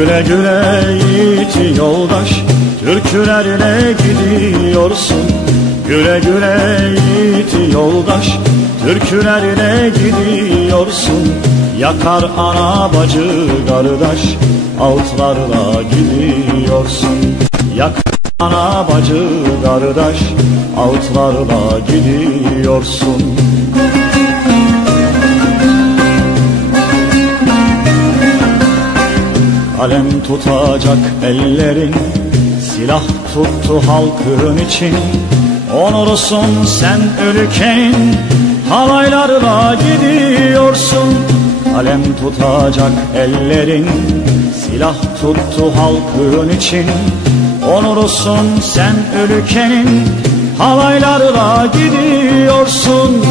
Güle güle yiğit yoldaş, türkülerle gidiyorsun. Güle güle yiğit yoldaş, türkülerle gidiyorsun. Yakar ana bacı kardeş, altlarla gidiyorsun. Yakar ana bacı kardeş, altlarla gidiyorsun. Kalem tutacak ellerin, silah tuttu halkın için. Onursun sen ölüken, halaylarla gidiyorsun. Kalem tutacak ellerin, silah tuttu halkın için. Onursun sen ölüken, halaylarla gidiyorsun.